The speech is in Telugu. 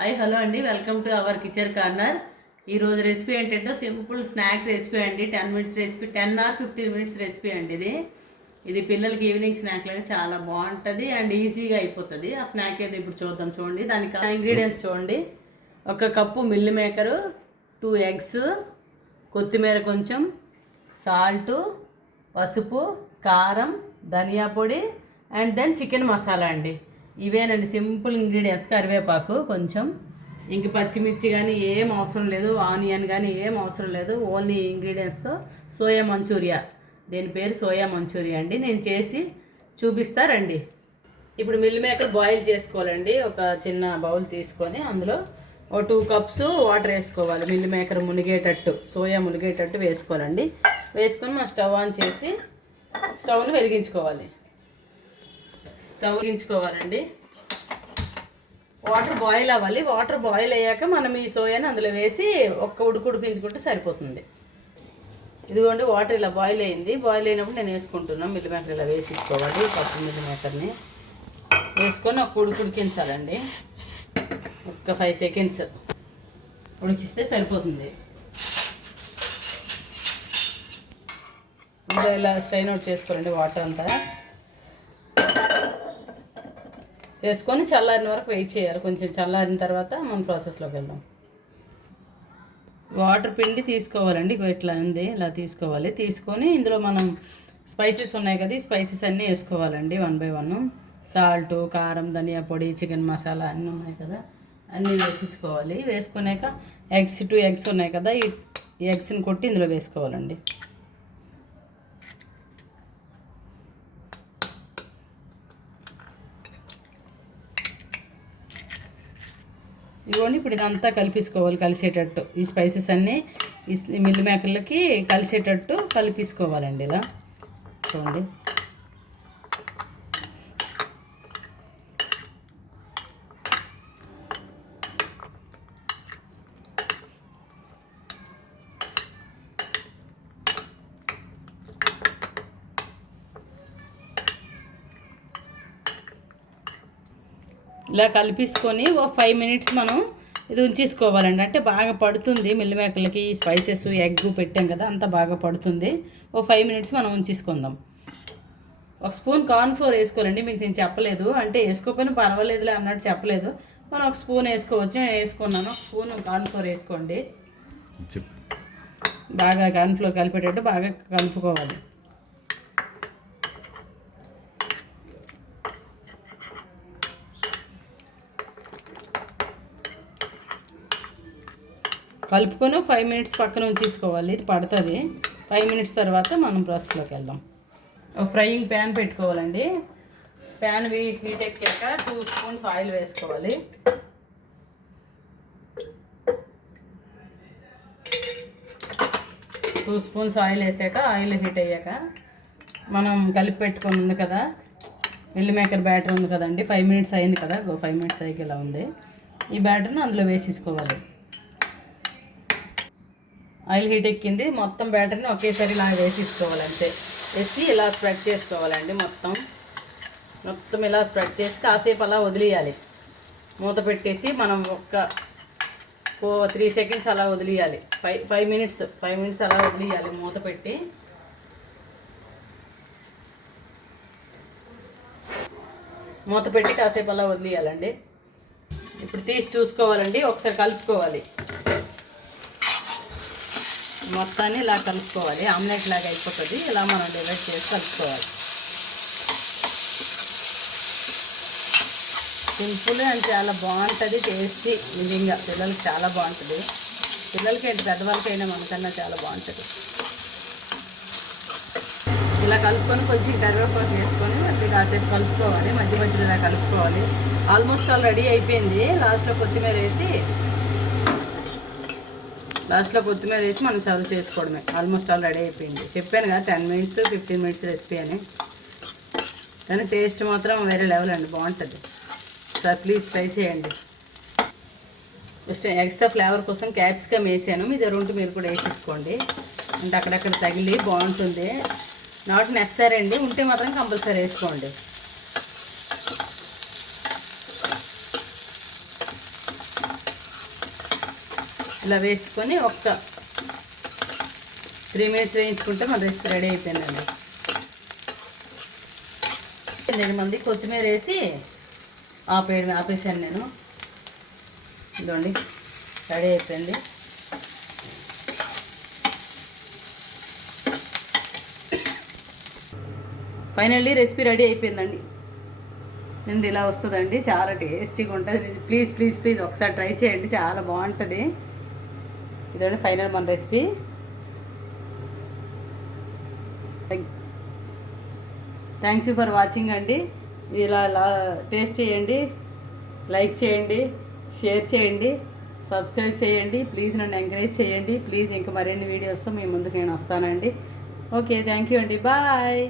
హాయ్ హలో అండి, welcome to our kitchen corner. ఈరోజు రెసిపీ ఏంటంటే సింపుల్ స్నాక్ రెసిపీ అండి. 10 minutes recipe, 10 or 15 minutes recipe అండి. ఇది పిల్లలకి ఈవినింగ్ స్నాక్ లాగా చాలా బాగుంటుంది అండ్ ఈజీగా అయిపోతుంది. ఆ స్నాక్ ఏదో ఇప్పుడు చూద్దాం. చూడండి, దానికి ఇంగ్రీడియంట్స్ చూడండి. 1 కప్పు మిల్ మేకరు, 2 ఎగ్స్, కొత్తిమీర కొంచెం, సాల్టు, పసుపు, కారం, ధనియా పొడి అండ్ దెన్ చికెన్ మసాలా అండి. ఇవేనండి సింపుల్ ఇంగ్రీడియంట్స్. కరివేపాకు కొంచెం, ఇంక పచ్చిమిర్చి కానీ ఏం అవసరం లేదు, ఆనియన్ కానీ ఏం అవసరం లేదు. ఓన్లీ ఇంగ్రీడియంట్స్తో సోయా మంచూరియా, దీని పేరు సోయా మంచూరియా అండి. నేను చేసి చూపిస్తారండి. ఇప్పుడు మిల్ మేకర్ బాయిల్ చేసుకోవాలండి. ఒక చిన్న బౌల్ తీసుకొని అందులో 2 కప్స్ వాటర్ వేసుకోవాలి. మిల్ మేకర్ మునిగేటట్టు, సోయా మునిగేటట్టు వేసుకోవాలండి. వేసుకొని మనం స్టవ్ ఆన్ చేసి స్టవ్ని వెలిగించుకోవాలి. వాటర్ బాయిల్ అవ్వాలి. వాటర్ బాయిల్ అయ్యాక మనం ఈ సోయాని అందులో వేసి ఒక్క ఉడికించుకుంటే సరిపోతుంది. ఇదిగోండి, వాటర్ ఇలా బాయిల్ అయింది. బాయిల్ అయినప్పుడు నేను వేసుకుంటున్నాను. మిల్ మేకర్ ఇలా వేసేసుకోవాలి. కప్పు మిల్ మేకర్ని వేసుకొని ఒక ఉడికించాలండి. ఒక్క 5 సెకండ్స్ ఉడికిస్తే సరిపోతుంది. ఇంకా ఇలా స్ట్రైన్ అవుట్ చేసుకోవాలండి వాటర్ అంతా. వేసుకొని చల్లారిన వరకు వెయిట్ చేయాలి. కొంచెం చల్లారిన తర్వాత మనం ప్రాసెస్లోకి వెళ్దాం. వాటర్ పిండి తీసుకోవాలండి. ఇట్లా ఉంది, ఇలా తీసుకోవాలి. తీసుకొని ఇందులో మనం స్పైసెస్ ఉన్నాయి కదా, ఈ స్పైసెస్ అన్నీ వేసుకోవాలండి 1 బై 1. సాల్టు, కారం, ధనియా పొడి, చికెన్ మసాలా అన్నీ ఉన్నాయి కదా, అన్నీ వేసేసుకోవాలి. వేసుకున్నాక 2 ఎగ్స్ ఉన్నాయి కదా, ఈ ఎగ్స్ని కొట్టి ఇందులో వేసుకోవాలండి. ఇవన్నీ ఇప్పుడు ఇదంతా కలిపేసుకోవాలి కలిసేటట్టు. ఈ స్పైసెస్ అన్నీ ఈ మిల్ మేకర్లకి కలిసేటట్టు కలిపేసుకోవాలండి. ఇలా చూడండి. ఇలా కలిపేసుకొని ఓ 5 మినిట్స్ మనం ఇది ఉంచేసుకోవాలండి. అంటే బాగా పడుతుంది మిల్ మేకర్లకి. స్పైసెస్, ఎగ్ పెట్టాం కదా, అంతా బాగా పడుతుంది. ఓ 5 మినిట్స్ మనం ఉంచేసుకుందాం. 1 స్పూన్ కార్న్ ఫ్లోర్ వేసుకోవాలండి. మీకు నేను చెప్పలేదు, అంటే వేసుకోకపోయినా పర్వాలేదులే అన్నట్టు చెప్పలేదు. మనం 1 స్పూన్ వేసుకోవచ్చు. నేను వేసుకున్నాను. 1 స్పూన్ కార్న్ ఫ్లోర్ వేసుకోండి. బాగా కార్న్ ఫ్లోర్ కలిపేటట్టు బాగా కలుపుకోవాలి. కలుపుకొని 5 మినిట్స్ పక్కన ఉంచేసుకోవాలి. ఇది పడుతుంది. 5 మినిట్స్ తర్వాత మనం ప్రాసెస్లోకి వెళ్దాం. ఒక ఫ్రైయింగ్ ప్యాన్ పెట్టుకోవాలండి. ప్యాన్ హీట్ ఎక్కాక 2 స్పూన్స్ ఆయిల్ వేసుకోవాలి. టూ స్పూన్స్ ఆయిల్ వేసాక, ఆయిల్ హీట్ అయ్యాక మనం కలిపి పెట్టుకొని ఉంది కదా మిల్ మేకర్ బ్యాటర్ ఉంది కదండి, 5 మినిట్స్ అయింది కదా, 5 మినిట్స్ అయ్యాక ఇలా ఉంది. ఈ బ్యాటర్ని అందులో వేసేసుకోవాలి. ఆయిల్ హీట్ ఎక్కింది. మొత్తం బ్యాటర్ని ఒకేసారి ఇలా వేసేసుకోవాలి. అంతే వేసి ఇలా స్ప్రెడ్ చేసుకోవాలండి. మొత్తం ఇలా స్ప్రెడ్ చేసి కాసేపు అలా వదిలేయాలి. మూత పెట్టేసి మనం ఒక 3 సెకండ్స్ అలా వదిలేయాలి. 5 మినిట్స్ అలా వదిలేయాలి మూత పెట్టి. కాసేపు అలా వదిలేయాలండి. ఇప్పుడు తీసి చూసుకోవాలండి. ఒకసారి కలుపుకోవాలి. మొత్తాన్ని ఇలా కలుపుకోవాలి. ఆమ్లెట్ లాగా అయిపోతుంది. ఇలా మనం డివైడ్ చేసి కలుపుకోవాలి. సింపుల్ అండ్ చాలా బాగుంటుంది. టేస్టీ, నిజంగా పిల్లలకి చాలా బాగుంటుంది. పిల్లలకి ఏంటి, పెద్దవాళ్ళకైనా మనకన్నా చాలా బాగుంటుంది. ఇలా కలుపుకొని కొంచెం కరివేపాకు వేసుకొని మళ్ళీ కాసేపు కలుపుకోవాలి. మధ్యలో ఇలా కలుపుకోవాలి. ఆల్మోస్ట్ ఆల్ రెడీ అయిపోయింది. లాస్ట్లో కొత్తిమీర వేసి మనం సర్వ్ చేసుకోవడమే. ఆల్మోస్ట్ ఆల్ రెడీ అయిపోయింది. చెప్పాను కదా 10 మినిట్స్ 15 మినిట్స్ రెసిపీ అని. కానీ టేస్ట్ మాత్రం వేరే లెవెల్ అండి, బాగుంటుంది. సార్ ప్లీజ్ ట్రై చేయండి. జస్ట్ ఎక్స్ట్రా ఫ్లేవర్ కోసం క్యాప్సికమ్ వేసాను. మీ దగ్గర ఉంటే మీరు కూడా వేసేసుకోండి. అంటే అక్కడక్కడ తగిలి బాగుంటుంది. నాట్ నెసరీ అండి, ఉంటే మాత్రం కంపల్సరీ వేసుకోండి. ఇలా వేసుకొని ఒక్క 3 మినిట్స్ వేయించుకుంటే మన రెసిపీ రెడీ అయిపోయిందండి. నేను మంది కొత్తిమీర వేసి ఆపేసాను నేను. ఇదండి రెడీ అయిపోయింది. ఫైనల్లీ రెసిపీ రెడీ అయిపోయిందండి. అండ్ ఇలా వస్తుందండి, చాలా టేస్టీగా ఉంటుంది. ప్లీజ్ ప్లీజ్ ప్లీజ్ ఒకసారి ట్రై చేయండి, చాలా బాగుంటుంది. ఇదండి ఫైనల్ మన recipe. Thanks you for watching అండి. ఇలా టేస్ట్ చేయండి, లైక్ చేయండి, షేర్ చేయండి, సబ్స్క్రైబ్ చేయండి. ప్లీజ్ నన్ను ఎంకరేజ్ చేయండి ప్లీజ్. ఇంకా మరిన్ని వీడియోస్తో మీ ముందుకు నేను వస్తానండి. ఓకే, థ్యాంక్ యూ అండి, బాయ్.